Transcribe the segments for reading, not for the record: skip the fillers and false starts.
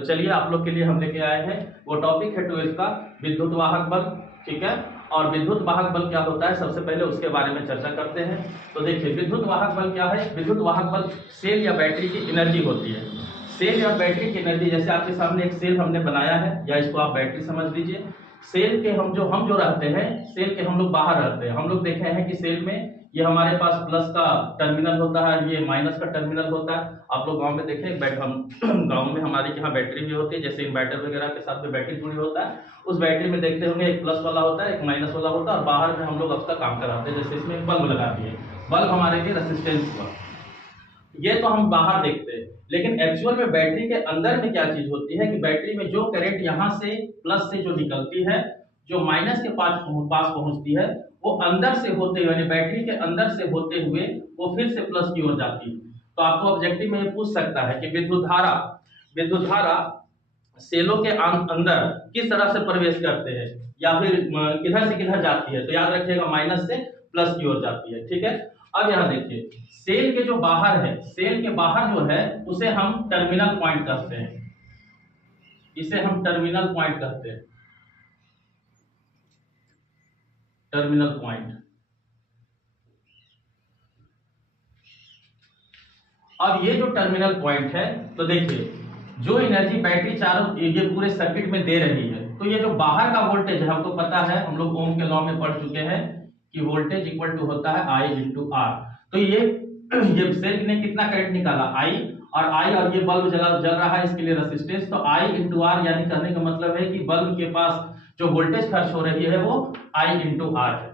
तो चलिए आप लोग के लिए हम लेके आए हैं वो टॉपिक है 12th का विद्युत वाहक बल। ठीक है, और विद्युत वाहक बल क्या होता है सबसे पहले उसके बारे में चर्चा करते हैं। तो देखिए विद्युत वाहक बल क्या है। विद्युत वाहक बल सेल या बैटरी की एनर्जी होती है। सेल या बैटरी की एनर्जी, जैसे आपके सामने एक सेल हमने बनाया है या इसको आप बैटरी समझ लीजिए। सेल के हम जो रहते हैं, सेल के हम लोग बाहर रहते हैं। हम लोग देखे हैं कि सेल में ये हमारे पास प्लस का टर्मिनल होता है, ये माइनस का टर्मिनल होता है। आप लोग गांव में देखें, हम गांव में हमारे यहाँ बैटरी भी होती है, जैसे इन्वर्टर वगैरह के साथ में बैटरी जुड़ी होता है। उस बैटरी में देखते होंगे एक प्लस वाला होता है, एक माइनस वाला होता है, और बाहर में हम लोग उसका काम कराते हैं। जैसे इसमें बल्ब लगा दिए, बल्ब हमारे लिए रेसिस्टेंस हुआ, ये तो हम बाहर देखते हैं। लेकिन एक्चुअल में बैटरी के अंदर में क्या चीज होती है कि बैटरी में जो करंट यहाँ से प्लस से जो निकलती है, जो माइनस के पास पहुंचती है, वो अंदर से होते हुए, यानी बैटरी के अंदर से होते हुए वो फिर से प्लस की ओर जाती है। तो आपको ऑब्जेक्टिव में ये पूछ सकता है कि विद्युत धारा सेलों के अंदर किस तरह से प्रवेश करते हैं या फिर किधर से किधर जाती है। तो याद रखिएगा माइनस से प्लस की ओर जाती है। ठीक है, अब यहाँ देखिए सेल के जो बाहर है, सेल के बाहर जो है उसे हम टर्मिनल पॉइंट कहते हैं। इसे हम टर्मिनल पॉइंट कहते हैं, टर्मिनल पॉइंट। अब ये जो टर्मिनल पॉइंट है, तो देखिए जो एनर्जी बैटरी चारों ये पूरे सर्किट में दे रही है, तो ये जो बाहर का वोल्टेज है हमको पता है, हम लोग ओम के लॉ में पढ़ चुके हैं कि वोल्टेज इक्वल टू होता है I इंटू आर। तो ये सेल ने कितना करंट निकाला I, और ये बल्ब जल रहा है, इसके लिए रेसिस्टेंस। तो I इंटू आर, यानी कहने का मतलब है कि बल्ब के पास जो वोल्टेज खर्च हो रही है वो I इंटू आर है।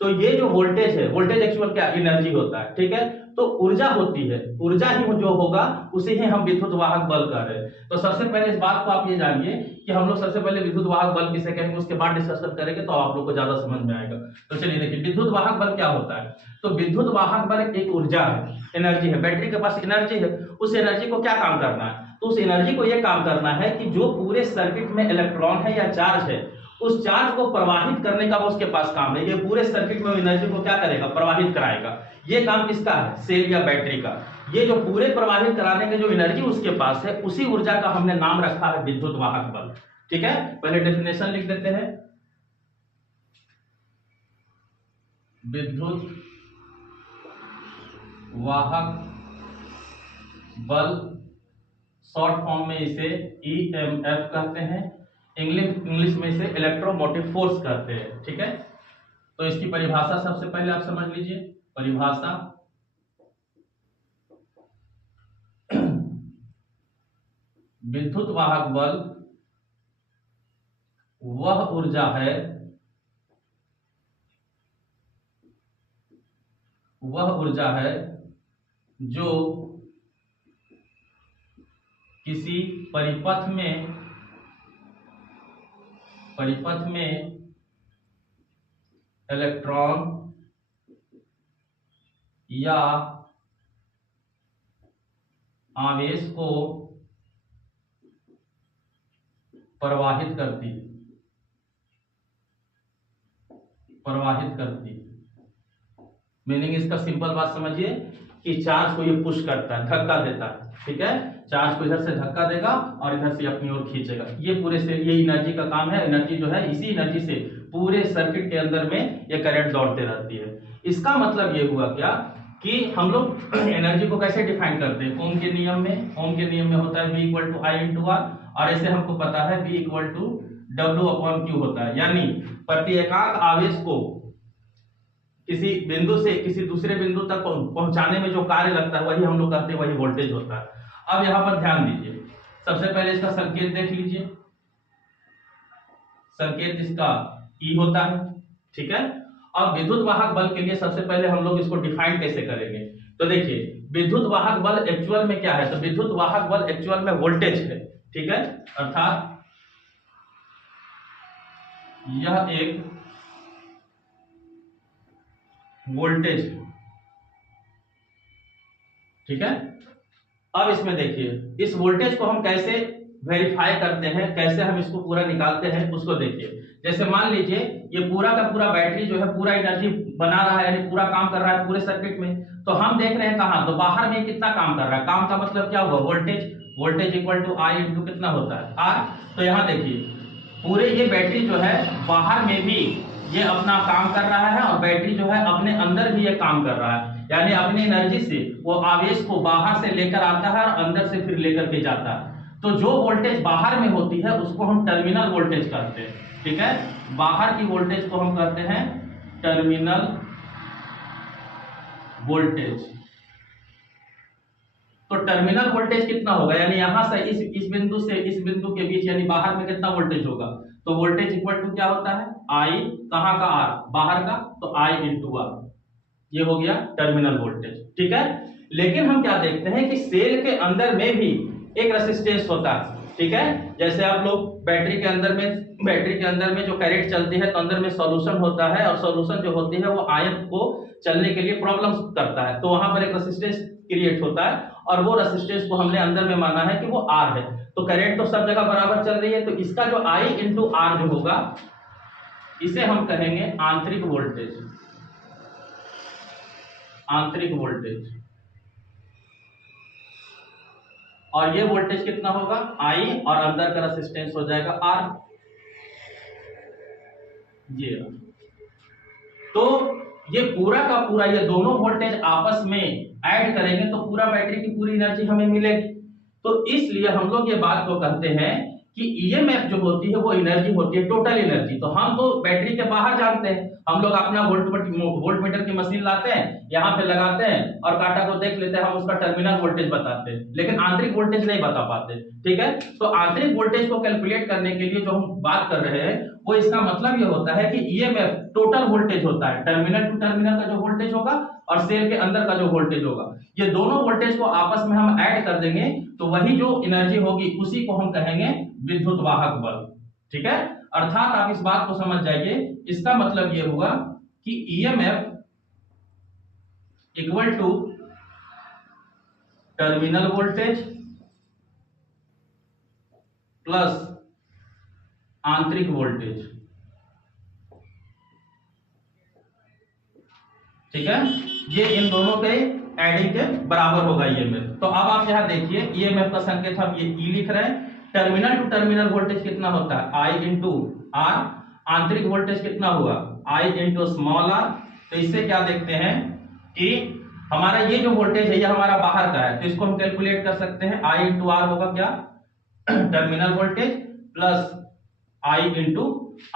तो ये जो वोल्टेज है, वोल्टेज एक्चुअल क्या एनर्जी होता है। ठीक है, तो ऊर्जा होती है, ऊर्जा ही जो होगा उसे ही हम विद्युत वाहक बल कह रहे हैं। तो सबसे पहले इस बात को आप ये जानिए कि हम लोग सबसे पहले विद्युत वाहक बल किसे कहेंगे, उसके बाद डिस्कशन करेंगे तो आप लोग को ज्यादा समझ में आएगा। तो चलिए देखिए विद्युत वाहक बल क्या होता है। तो विद्युत वाहक बल एक ऊर्जा है, एनर्जी है। बैटरी के पास एनर्जी है, उस एनर्जी को क्या काम करना है, तो उस एनर्जी को यह काम करना है कि जो पूरे सर्किट में इलेक्ट्रॉन है या चार्ज है, उस चार्ज को प्रवाहित करने का उसके पास काम है। ये पूरे सर्किट में एनर्जी को क्या करेगा, प्रवाहित कराएगा। ये काम किसका है, सेल या बैटरी का। ये जो पूरे प्रवाहित कराने के जो एनर्जी उसके पास है, उसी ऊर्जा का हमने नाम रखा है विद्युत वाहक बल। ठीक है, पहले डेफिनेशन लिख देते हैं। विद्युत वाहक बल शॉर्ट फॉर्म में इसे EMF कहते हैं, इंग्लिश में इसे इलेक्ट्रोमोटिव फोर्स कहते हैं। ठीक है, तो इसकी परिभाषा सबसे पहले आप समझ लीजिए। परिभाषा, विद्युत वाहक बल वह ऊर्जा है जो किसी परिपथ में इलेक्ट्रॉन या आवेश को प्रवाहित करती है। मीनिंग इसका सिंपल बात समझिए कि चार्ज को ये पुश करता है, धक्का देता है। ठीक है, चार्ज को इधर से धक्का देगा और इधर से अपनी ओर खींचेगा। ये पूरे से ये एनर्जी का काम है। एनर्जी जो है, इसी एनर्जी से पूरे सर्किट के अंदर में ये करंट दौड़ते रहती है। इसका मतलब ये हुआ क्या कि हम लोग एनर्जी को कैसे डिफाइन करते हैं, ओम के नियम में होता है V equal to I into R, और ऐसे हमको पता है V equal to W upon Q होता है। यानी प्रति एकाक आवेश को किसी बिंदु से किसी दूसरे बिंदु तक पहुंचाने में जो कार्य लगता है वही हम लोग करते हैं, वही वोल्टेज होता है। अब यहां पर ध्यान दीजिए, सबसे पहले इसका संकेत देख लीजिए। संकेत इसका E होता है। ठीक है, अब विद्युत वाहक बल के लिए सबसे पहले हम लोग इसको डिफाइन कैसे करेंगे। तो देखिए विद्युत वाहक बल एक्चुअल में क्या है, तो विद्युत वाहक बल एक्चुअल में वोल्टेज है। ठीक है, अर्थात यह एक वोल्टेज है। ठीक है, अब इसमें देखिए इस वोल्टेज को हम कैसे वेरीफाई करते हैं, कैसे हम इसको पूरा निकालते हैं उसको देखिए। जैसे मान लीजिए ये पूरा का पूरा बैटरी जो है पूरा एनर्जी बना रहा है, यानी पूरा काम कर रहा है पूरे सर्किट में। तो हम देख रहे हैं कहां, तो बाहर में कितना काम कर रहा है। काम का मतलब क्या हुआ, voltage. Voltage equal to I into कितना होता है आर। तो यहाँ देखिए पूरे ये बैटरी जो है बाहर में भी ये अपना काम कर रहा है और बैटरी जो है अपने अंदर भी ये काम कर रहा है, यानी अपनी एनर्जी से वो आवेश को बाहर से लेकर आता है और अंदर से फिर लेकर के जाता है। तो जो वोल्टेज बाहर में होती है उसको हम टर्मिनल वोल्टेज कहते हैं, ठीक है। बाहर की वोल्टेज को हम कहते हैं टर्मिनल वोल्टेज। तो टर्मिनल वोल्टेज कितना होगा, यानी यहां से इस बिंदु से इस बिंदु के बीच यानी बाहर में कितना वोल्टेज होगा, तो वोल्टेज इक्वल टू क्या होता है आई, कहां का आर, बाहर का, तो आई इंटू आर, ये हो गया टर्मिनल वोल्टेज, ठीक है। लेकिन हम क्या देखते हैं कि सेल के अंदर में भी एक रेसिस्टेंस होता है, ठीक है। जैसे आप लोग बैटरी के अंदर में जो करंट चलती है तो अंदर में सॉल्यूशन होता है और सॉल्यूशन जो होती है वो आयन को चलने के लिए प्रॉब्लम करता है, तो वहां पर एक रेसिस्टेंस क्रिएट होता है और वो रेसिस्टेंस को हमने अंदर में माना है कि वो आर है। तो करंट तो सब जगह बराबर चल रही है, तो इसका जो आई इंटू आर जो होगा इसे हम कहेंगे आंतरिक वोल्टेज, आंतरिक वोल्टेज। और ये वोल्टेज कितना होगा आई और अंदर का रेसिस्टेंस हो जाएगा आर, ये। तो ये पूरा का पूरा ये दोनों वोल्टेज आपस में ऐड करेंगे तो पूरा बैटरी की पूरी एनर्जी हमें मिलेगी। तो इसलिए हम लोग ये बात को कहते हैं कि ईएमएफ जो होती है वो एनर्जी होती है, टोटल एनर्जी। तो हम तो बैटरी के बाहर जानते हैं, हम लोग अपना वोल्टमीटर की मशीन लाते हैं, यहाँ पे लगाते हैं और कांटा को देख लेते हैं, हम उसका टर्मिनल वोल्टेज बताते हैं, लेकिन आंतरिक वोल्टेज नहीं बता पाते, ठीक है। तो आंतरिक वोल्टेज को कैलकुलेट करने के लिए जो हम बात कर रहे हैं वो इसका मतलब ये होता है कि ईएमएफ टोटल वोल्टेज होता है, टर्मिनल टू टर्मिनल का जो वोल्टेज होगा और सेल के अंदर का जो वोल्टेज होगा, ये दोनों वोल्टेज को आपस में हम ऐड कर देंगे तो वही जो एनर्जी होगी उसी को हम कहेंगे विद्युत वाहक बल, ठीक है। अर्थात आप इस बात को समझ जाइए, इसका मतलब ये हुआ कि EMF equal to terminal voltage plus आंतरिक वोल्टेज, ठीक है। ये इन दोनों के एडिंग के बराबर होगा ईएमएफ। तो अब आप यहां देखिए ईएमएफ का संकेत हम ये ई लिख रहे हैं, टर्मिनल टू टर्मिनल वोल्टेज कितना होता है आई इंटू आर, आंतरिक वोल्टेज कितना हुआ आई इंटू स्मॉल आर। तो इससे क्या देखते हैं कि हमारा ये जो वोल्टेज है ये हमारा बाहर का है, तो इसको हम कैलकुलेट कर सकते हैं, आई इंटू आर होगा क्या terminal voltage plus I into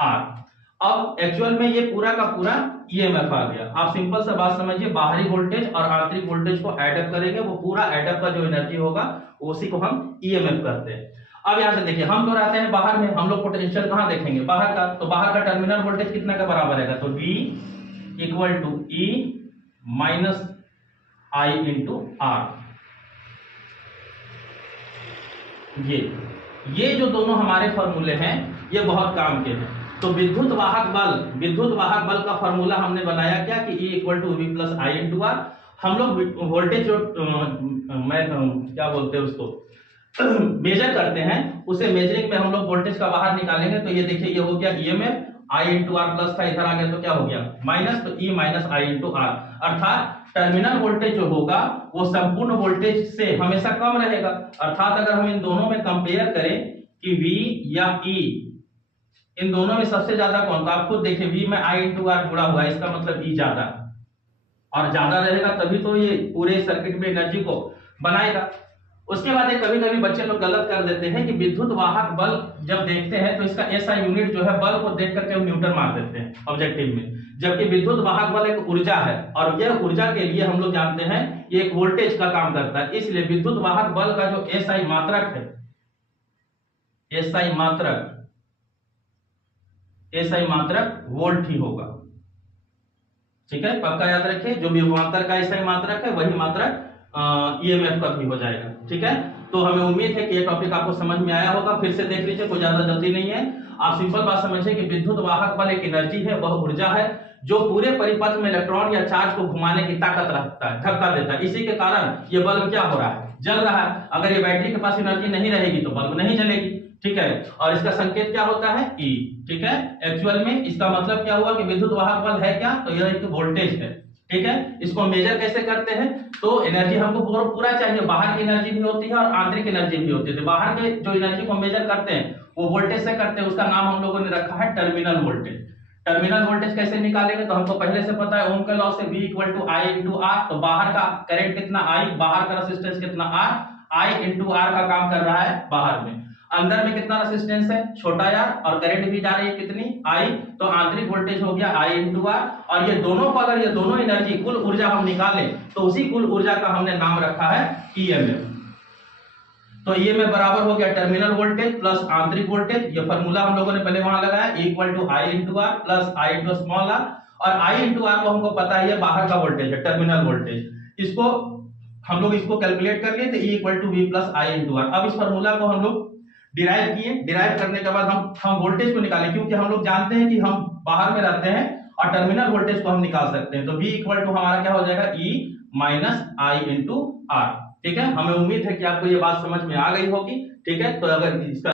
R. अब एक्चुअल में ये पूरा का पूरा ईएमएफ आ गया। आप सिंपल सा बात समझिए, बाहरी वोल्टेज और आंतरिक वोल्टेज को एडअप करेंगे, वो पूरा एडअप का जो एनर्जी होगा उसी को हम ईएमएफ करते हैं। अब यहां से देखिए हम तो रहते हैं बाहर में, हम लोग पोटेंशियल कहां देखेंगे बाहर का, तो बाहर का टर्मिनल वोल्टेज कितना का बराबर रहेगा, तो V equal to E minus I into R. ये जो दोनों हमारे फॉर्मूले हैं ये बहुत काम के हैं। तो विद्युत वाहक बल का फॉर्मूला हमने बनाया क्या कि E equal to V plus I into R. हम लोग वोल्टेज जो मैं क्या बोलते हैं उसको मेजर करते हैं, उसे मेजरिंग में हम लोग वोल्टेज का बाहर निकालेंगे। तो ये देखिए ये हो गया EMF, I into R plus था, इधर आ गया तो क्या हो गया माइनस, तो E minus I into R. अर्थात टर्मिनल वोल्टेज जो होगा वो संपूर्ण वोल्टेज से हमेशा कम रहेगा। अर्थात अगर हम इन दोनों में कंपेयर करें कि V या E, इन दोनों में सबसे ज्यादा कौन, तो आप खुद देखिए V में I इंटू आर जुड़ा हुआ है, इसका मतलब E ज्यादा, और ज्यादा रहेगा तभी तो ये पूरे सर्किट में एनर्जी को बनाएगा। उसके बाद कभी कभी बच्चे लोग गलत कर देते हैं कि विद्युत वाहक बल जब देखते हैं तो इसका एसआई यूनिट जो है बल को देख करके हम न्यूटन मार देते हैं ऑब्जेक्टिव में, जबकि विद्युत वाहक बल एक ऊर्जा है और यह ऊर्जा के लिए हम लोग जानते हैं ये एक वोल्टेज का काम करता है। इसलिए विद्युत वाहक बल का जो एसआई मात्रक है, एसआई मात्रक वोल्ट ही होगा, ठीक है। पक्का याद रखिए, जो विभवांतर का एसआई मात्रक है वही मात्रक ईएमएफ का भी हो जाएगा, ठीक है। तो हमें उम्मीद है कि ये टॉपिक आपको समझ में आया होगा। फिर से देख लीजिए, कोई ज्यादा जल्दी नहीं है। आप सिंपल बात समझिए कि विद्युत वाहक बल एक एनर्जी है, वह ऊर्जा है जो पूरे परिपथ में इलेक्ट्रॉन या चार्ज को घुमाने की ताकत रखता है, धक्का देता है। इसी के कारण ये बल्ब क्या हो रहा है, जल रहा है। अगर ये बैटरी के पास एनर्जी नहीं रहेगी तो बल्ब नहीं जलेगी, ठीक है। और इसका संकेत क्या होता है ई, ठीक है। एक्चुअल में इसका मतलब क्या हुआ कि विद्युत वाहक बल है क्या, तो यह एक वोल्टेज है, ठीक है। इसको मेजर कैसे करते हैं, तो एनर्जी हमको पूरा चाहिए, बाहर की एनर्जी भी होती है और आंतरिक एनर्जी भी होती है। तो बाहर के जो एनर्जी को मेजर करते हैं वो वोल्टेज से करते हैं, उसका नाम हम लोगों ने रखा है टर्मिनल वोल्टेज। टर्मिनल वोल्टेज कैसे निकालेंगे, तो हमको पहले से पता है ओम के लॉ से V equal to I into R. तो बाहर का करंट कितना I, बाहर का रेजिस्टेंस कितना R, I इंटू आर का काम कर रहा है बाहर में। अंदर में कितना रेजिस्टेंस है, छोटा r, और करंट भी जा रही है कितनी I, तो आंतरिक वोल्टेज हो गया I इंटू आर। और ये दोनों को अगर ये दोनों एनर्जी कुल ऊर्जा हम निकालें तो उसी कुल ऊर्जा का हमने नाम रखा है EMF। तो EMF बराबर हो गया टर्मिनल वोल्टेज प्लस आंतरिक वोल्टेज। ये फार्मूला हम लोगों ने पहले वहां लगाया, equal to I into R plus I into small r। और I इंटू आर को हमको पता है ये बाहर का वोल्टेज है, टर्मिनल वोल्टेज। इसको हम लोग इसको कैलकुलेट कर लिए थे, E equal to V plus I into R. अब इस फार्मूला को हम लोग डिराइव किए, डिराइव करने के बाद हम वोल्टेज को निकाले, क्योंकि हम लोग जानते हैं कि हम बाहर में रहते हैं और टर्मिनल वोल्टेज को हम निकाल सकते हैं। तो V इक्वल टू हमारा क्या हो जाएगा, E minus I into R. ठीक है, हमें उम्मीद है कि आपको ये बात समझ में आ गई होगी। ठीक है, तो अगर इसका